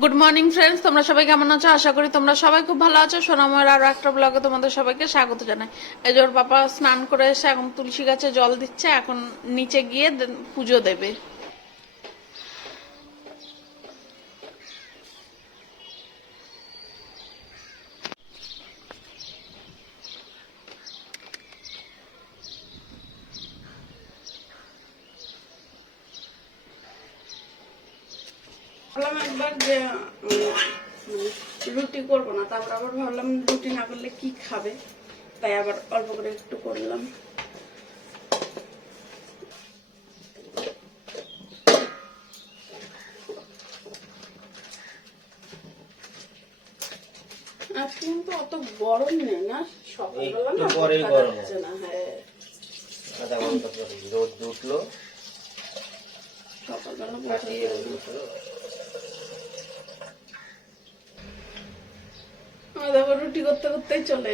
Good morning friends তোমরা সবাই কেমন আছো? আশা করি তোমরা সবাই খুব ভালো আছো। সোনাময়ের আরও একটা ব্লগে তোমাদের সবাইকে স্বাগত জানাই। এই ওর বাবা স্নান করে এসে এখন তুলসী গাছে জল দিচ্ছে, এখন নিচে গিয়ে পুজো দেবে। একবার যে রুটি করব না তারপর আবার ভাবলাম রুটি না করলে কি খাবে? তাই আবার অল্প করে একটু করলাম আজকে কিন্তু অত গরম নেই না? সকালবেলা না পরেই গরম। যাচ্ছে না হ্যাঁ। আধা ঘণ্টা পরে রোদ উঠল। সকালবেলা বোঝা কাটিয়ে যায় না। উঠল। আমার দেখো রুটি করতে করতেই চলে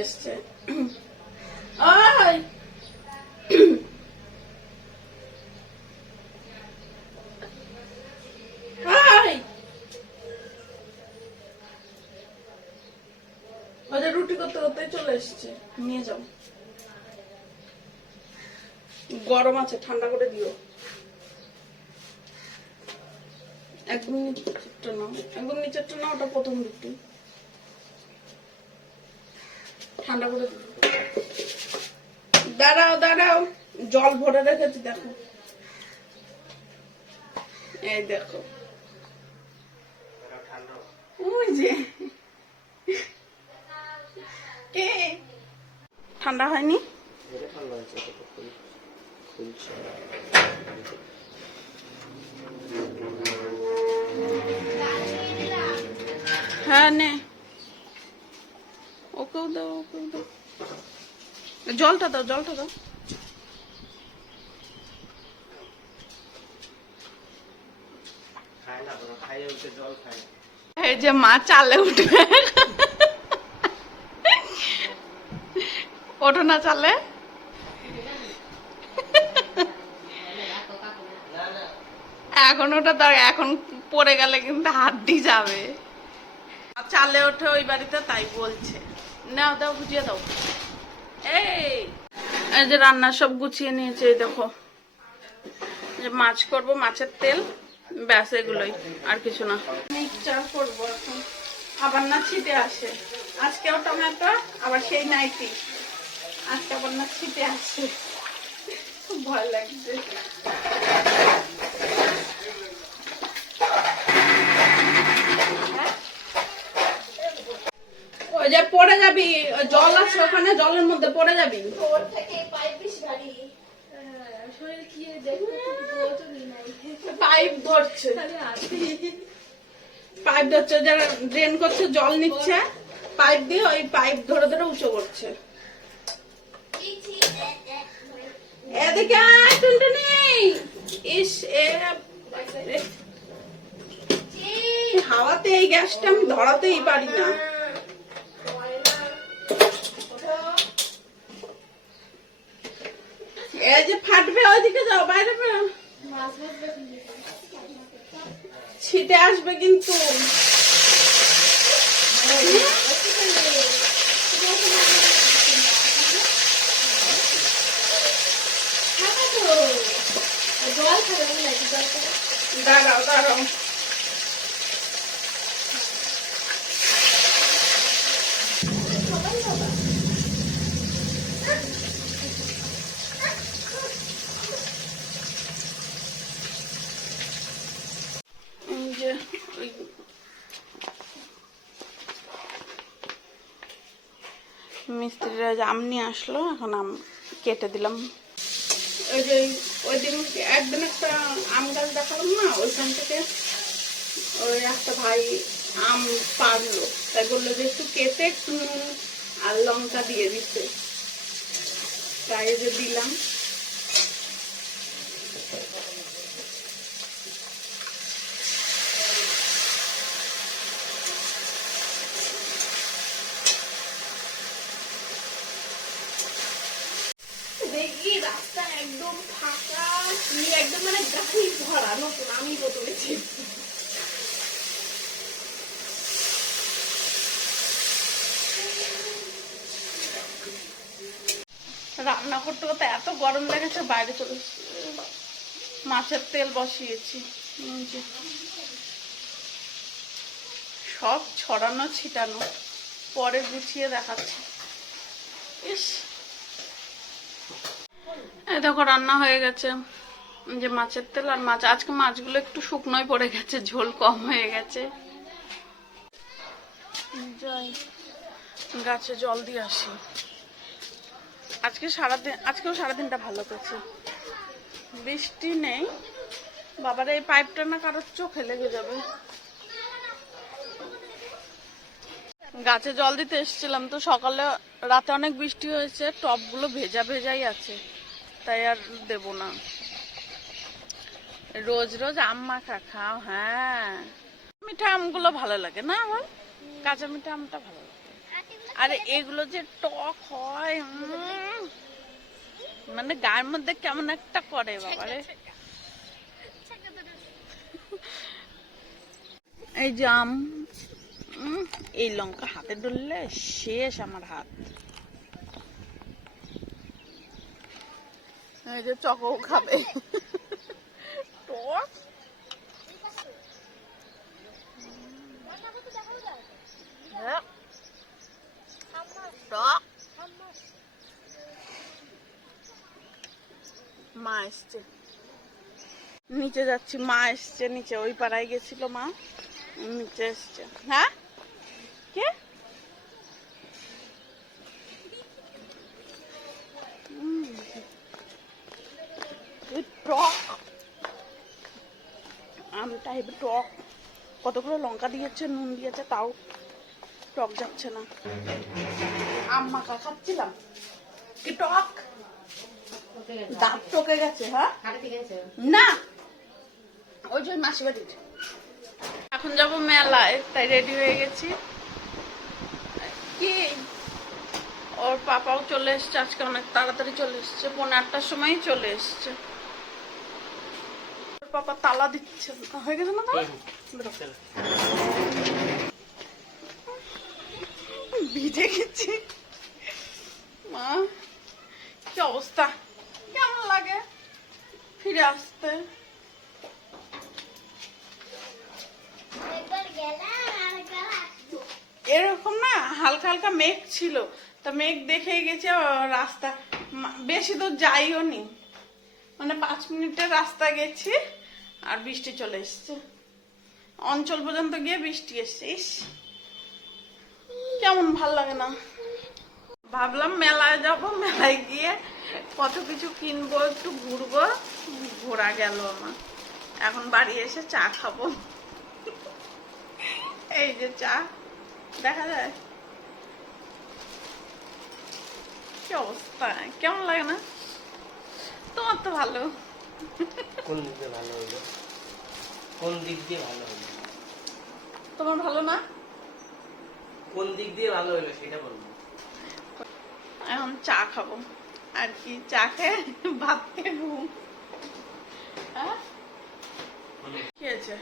রুটি করতে চলে এসছে। নিয়ে যাও। গরম আছে, ঠান্ডা করে দিও। একদম নিচেরটা নাও। একদম নিচেরটা নাও, ওটা প্রথম রুটি। ঠান্ডা করে। দাঁড়াও দাঁড়াও। জল ভরে রেখেছি দেখো। এই দেখো। ঠান্ডা হয়নি। হ্যাঁ নে ওকেও দাও ওকেও দাও জলটা দাও জলটা দাও। না, না। যে মা চালে উঠবে। ওঠো না চালে। এখন ওটা তার এখন পড়ে গেলে কিন্তু হাড্ডি যাবে। চালে ওঠে ওই বাড়িতে তাই বলছে। নাও দাও বুঝিয়ে দাও। এই! এই যে রান্না সব গুছিয়ে নিয়েছে, এই দেখো। যে মাছ করব, মাছের তেল, ব্যাস এগুলোই, আর কিছু না। মিক্সচার করব এখন। আবার না ছিটে আসে। আজকেও টমেটো, আবার সেই নাইটি। আজকে আবার না ছিটে আসে। খুব ভয় লাগছে। ওই যে পড়ে যাবি জল আছে ওখানে জলের মধ্যে পড়ে যাবি। পাইপ ধরছে। পাইপ ধরছে যারা ড্রেন করছে জল নিচ্ছে পাইপ দিয়ে ওই পাইপ ধরে ধরে উঁচু করছে। এদিকে আয় টুনটুনি! ইস এ হাওয়াতে এই গ্যাসটা আমি ধরাতেই পারি না। এই যে ফাটবে ওইদিকে যাও বাইরে বেরো। ছিটে আসবে কিন্তু। দাঁড়াও দাঁড়াও এই মিস্ত্রিরা যে আম নিয়ে আসলো, এখন আম কেটে দিলাম। ওই যে একদিন একটা আম গাছ না থেকে ওই একটা ভাই আম পারল তাই বলল যে একটু কেটে একটু আর লঙ্কা দিয়ে দিতে। তাই যে দিলাম। একদম ফাঁকা একদম মানে গাড়ি ভরা নতুন, আমি রান্না করতে করতে এত গরম লেগেছে বাইরে চলে মাছের তেল বসিয়েছি সব ছড়ানো, ছিটানো, পরে গুছিয়ে দেখাচ্ছি। ইস। এই দেখো, রান্না হয়ে গেছে। যে মাছের তেল আর মাছ, আজকে মাছগুলো একটু শুকনোই পড়ে গেছে, ঝোল কম হয়ে গেছে। গাছে জল দিয়ে আসি। আজকে সারাদিন, আজকেও সারাদিনটা ভালো গেছে বৃষ্টি নেই। বাবার, এই পাইপটা না কারোর চোখে লেগে যাবে। গাছে জল দিতে এসেছিলাম, তো সকালে রাতে অনেক বৃষ্টি হয়েছে টবগুলো ভেজা ভেজাই আছে। তাই আর দেব না। রোজ রোজ আম মাখা খাও হ্যাঁ। মিঠা আমগুলো ভালো লাগে না বল কাঁচা মিঠা আমটা ভালো লাগে। আরে এগুলো যে টক হয় মানে গায়ের মধ্যে কেমন একটা করে, বাবারে। এই যে আম এই লঙ্কা হাতে ডললে শেষ আমার হাত। এই খাবে। হ্যাঁ, মা এসছে। নিচে যাচ্ছি মা এসছে নিচে ওই পাড়ায় গেছিল মা নিচে এসছে। হ্যাঁ? কে উম। এই টক। আমটা হেবি টক। কতগুলো লঙ্কা দিয়েছে, নুন দিয়েছে, তাও টক যাচ্ছে না। আম মাখা খাচ্ছিলাম। কি টক? দাঁত টকে গেছে হ্যাঁ? না। ওই যে ওই মাসি বাড়ির। এখন যাব মেলায়, তাই রেডি হয়ে গেছি। কি? ওর পাপাও চলে এসছে, আজকে অনেক তাড়াতাড়ি চলে এসছে, পৌনে আটটার সময় চলে এসছে। পাপা তালা দিচ্ছে হয়ে গেছে না তালা? ভিজে গেছি। মা কি অবস্থা? কেমন লাগে? ফিরে আসতে। এরকম না হালকা হালকা মেঘ ছিল। তা মেঘ দেখেই গেছে রাস্তা। বেশি দূর যাইও নি। মানে পাঁচ মিনিটের রাস্তা গেছি আর বৃষ্টি চলে এসছে। অঞ্চল পর্যন্ত গিয়ে বৃষ্টি এসছে কেমন ভালো লাগে না। ভাবলাম মেলায় যাব, মেলায় গিয়ে কত কিছু কিনবো, একটু ঘুরবো। ঘোরা গেল আমার। এখন বাড়ি এসে চা খাব। এই যে চা, দেখা যায়। কি অবস্থা? কেমন লাগে না? তোমার তো ভালো। কোন দিক ভালো কোন দিক দিয়ে ভালো তোমার ভালো না? কোন দিক দিয়ে ভালো সেটা বলব। এখন চা খাব। আর কি চা খেয়ে ভাত খেয়ে ঘুম। হ্যাঁ? কি আছে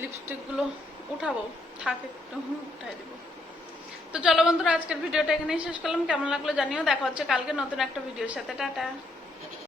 লিপস্টিকগুলো উঠাবো থাক একটু উঠাই দিব। তো চলো বন্ধুরা, আজকের ভিডিওটা এখানেই শেষ করলাম। কেমন লাগল জানিও, দেখা হচ্ছে কালকে নতুন একটা ভিডিওর সাথে। টাটা।